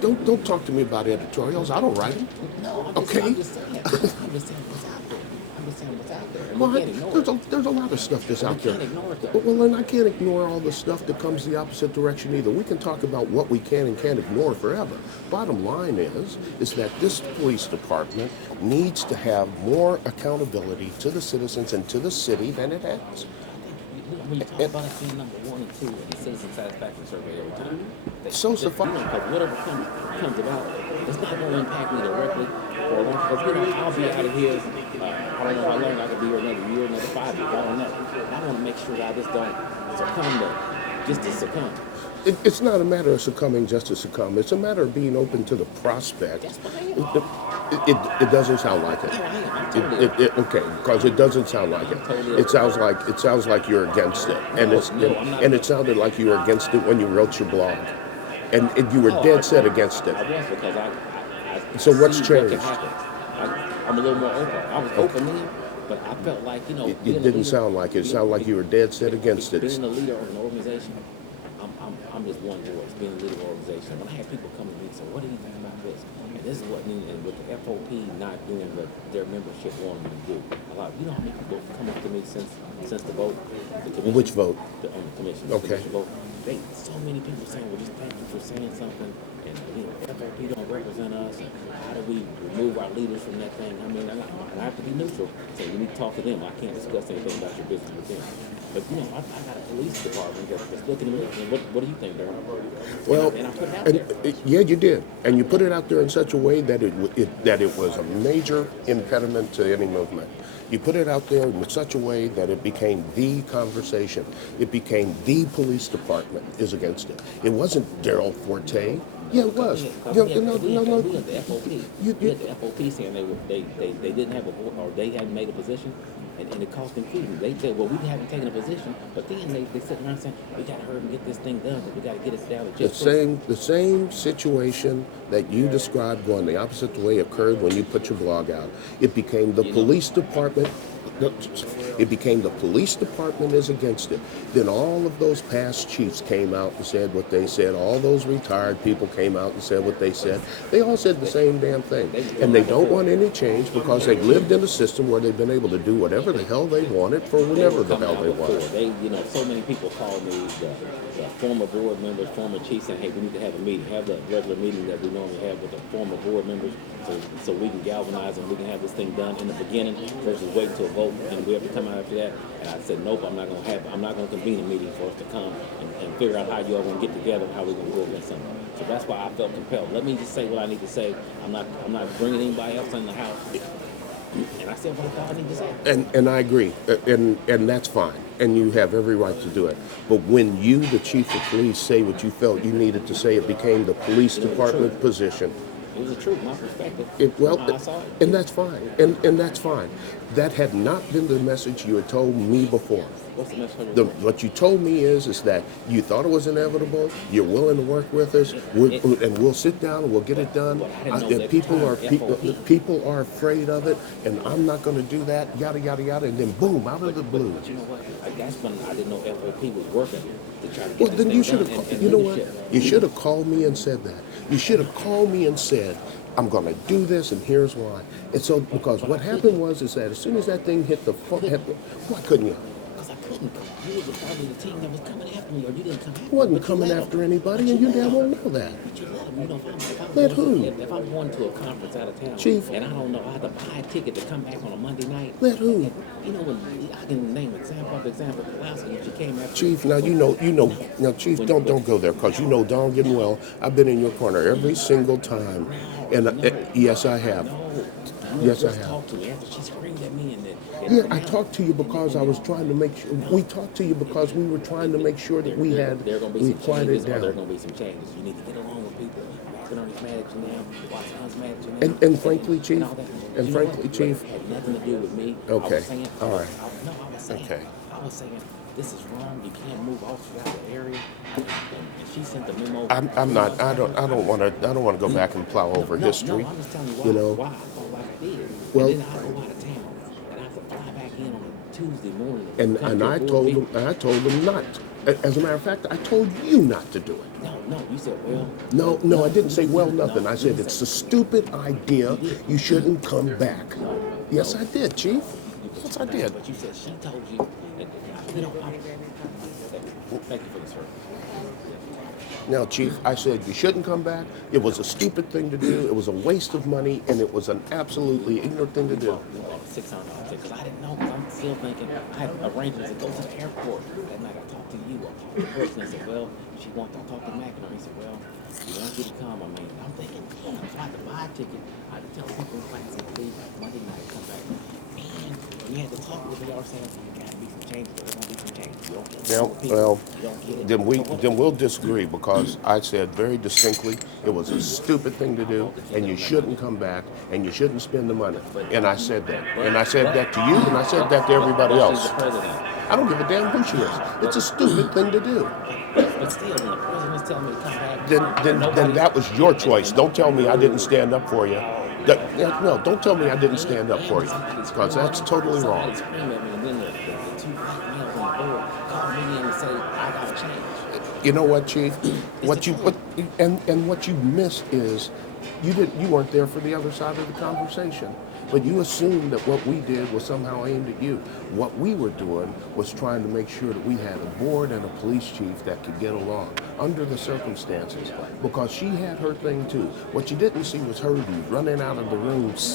Don't talk to me about editorials. I don't write them. No, Okay. I'm just saying. I'm just saying what's out there. I'm just saying what's out there. And Well, you can't ignore it. there's a lot of stuff that's out You there. can't ignore it, though. Well, and I can't ignore all the stuff that comes the opposite direction either. We can talk about what we can and can't ignore forever. Bottom line is that this police department needs to have more accountability to the citizens and to the city than it has. When you talk about us being number 1 and 2 in the citizen satisfaction survey every time, So suffice. because whatever comes about, it's not going to impact me directly. Because I'll be out of here. I don't know how long I could be here, another year, another 5 years. I don't know. I want to make sure that I just don't succumb to succumb. It's not a matter of succumbing just to succumb. It's a matter of being open to the prospect. That's what I am. It doesn't sound like it. No, I am. I'm totally Okay, because it doesn't sound like it. Totally. It sounds like you're against it, and I'm not. and it sounded like you were against it when you wrote your blog, and you were dead set against it. I was because I So what's see what changed? can happen. I'm a little more open. I was open then, but I felt like, It didn't sound like it. It sounded like you were dead set against it. Being the leader of an organization, I'm just one voice, being the leader of an organization. When I had people come to me and say, what do you think about this? And this is what, and with the FOP not doing what their membership wanted me to do. You know how many people come up to me since the vote? The commission, Which vote? On the commission. Okay. The commission vote. So many people saying, well, just thank you for saying something. And FOP don't represent us. And how do we remove our leaders from that thing? I mean, I have to be neutral. So you need to talk to them. I can't discuss anything about your business with them. But I got a police department that's looking at me. And what do you think, Darren? Well, and I put it out there. yeah, you did, and you put it out there in such a way that it was a major impediment to any movement. You put it out there in such a way that it became the conversation. It became the police department is against it. It wasn't Daryl Forte. Yeah, it was. We had the FOP. We had the FOP saying they didn't have a board, or they hadn't made a position, and it cost them food. They said, well, we haven't taken a position, but then they sit around saying, we got to hurry and get this thing done, but we got to get it down. The same situation that you described going the opposite way occurred when you put your blog out. It became the police department. It became the police department is against it. Then all of those past chiefs came out and said what they said. All those retired people came out and said what they said. They all said the same damn thing. And they don't want any change because they've lived in a system where they've been able to do whatever the hell they wanted for whenever the hell they wanted. So many people call me the former board members, former chiefs, saying, hey, we need to have a meeting, have the regular meeting that we normally have with the former board members so we can galvanize and we can have this thing done in the beginning versus waiting till a vote and we have to come out after that. And I said, nope, I'm not going to convene a meeting for us to come and figure out how you all going to get together and how we're going to go against something. So that's why I felt compelled. Let me just say what I need to say. I'm not bringing anybody else in the house. And I said what I thought I need to say. And I agree, and that's fine, and you have every right to do it. But when you, the chief of police, say what you felt you needed to say, it became the police department position. It was the truth, my perspective. I saw it. And that's fine, and that's fine. That had not been the message you had told me before. What's the message? What you told me is that you thought it was inevitable. You're willing to work with us, and we'll sit down and we'll get it done. People are afraid of it, and I'm not going to do that. Yada yada yada, and then boom, out of the blue. But you know what? That's when I didn't know FOP was working to try to get Well, this then thing you should done. have. You know what? You should have called me and said that. You should have called me and said, I'm going to do this, and here's why. And so, because what happened was that as soon as that thing hit why couldn't you? Because I couldn't. You was a part of the team that was coming after me, or you didn't come after me. I wasn't coming after anybody, and you damn well know that. But you let them. Let who? If I'm going to a conference out of town, Chief, and I don't know, I have to buy a ticket to come back on a Monday night. Let who? When I can name example after example. Last week she came after. Chief, now now Chief, don't go there, because you know darn good and well I've been in your corner every single time, and yes I have. Yes, I have. Talked to me after she screamed at me yeah, I talked to you because I was trying to make sure. We talked to you because we were trying to make sure that we quieted it down. There are going to be some changes. You need to get along with people. Walking on these mad at you now. Watson's mad at you now. And frankly, Chief, Chief, it had nothing to do with me. Okay. I was saying, all right. I was saying, this is wrong. You can't move officers out of the area. And she sent the memo. I'm not. I don't want to go back and plow over history. No, I'm just telling you why I felt like I did. Well, and then I go out of town, and I have to fly back in on a Tuesday morning. And I told them not. As a matter of fact, I told you not to do it. No, No, you said, well. No, I didn't say well nothing. I said it's a stupid idea. You shouldn't come back. Yes, I did, Chief. Yes, I did. But you said she told you. And we don't. Thank you for this, sir. Now, Chief, I said you shouldn't come back. It was a stupid thing to do. It was a waste of money, and it was an absolutely ignorant thing to do. $600 because I didn't know. Because I'm still thinking I had arrangements to go to the airport that night. I talked to you. I talked to the person. I said, well, she wants to talk to McEnroe. He said, well, you want you to come. I mean, I'm thinking, so I had to buy a ticket. I had to tell people in class to leave Monday night, come back. And we had to talk with the y'all saying, there gotta be some changes. There's gonna be some changes. You don't get it. Well, You don't get it. then we'll disagree because I said very distinctly it was a stupid thing to do, and you shouldn't come back, and you shouldn't spend the money. And I said that, and I said that to you, and I said that to everybody else. She's the president. I don't give a damn who she is. It's a stupid thing to do. But still, when the president's telling me to come back, Then that was your choice. Don't tell me I didn't stand up for you. No, don't tell me I didn't stand up for you, because that's totally wrong. somebody scream at me, and then the two black males on the board call me in and say, I gotta change. You know what, Chief? What you missed is you weren't there for the other side of the conversation. But you assumed that what we did was somehow aimed at you. What we were doing was trying to make sure that we had a board and a police chief that could get along under the circumstances, because she had her thing too. What you didn't see was her running out of the room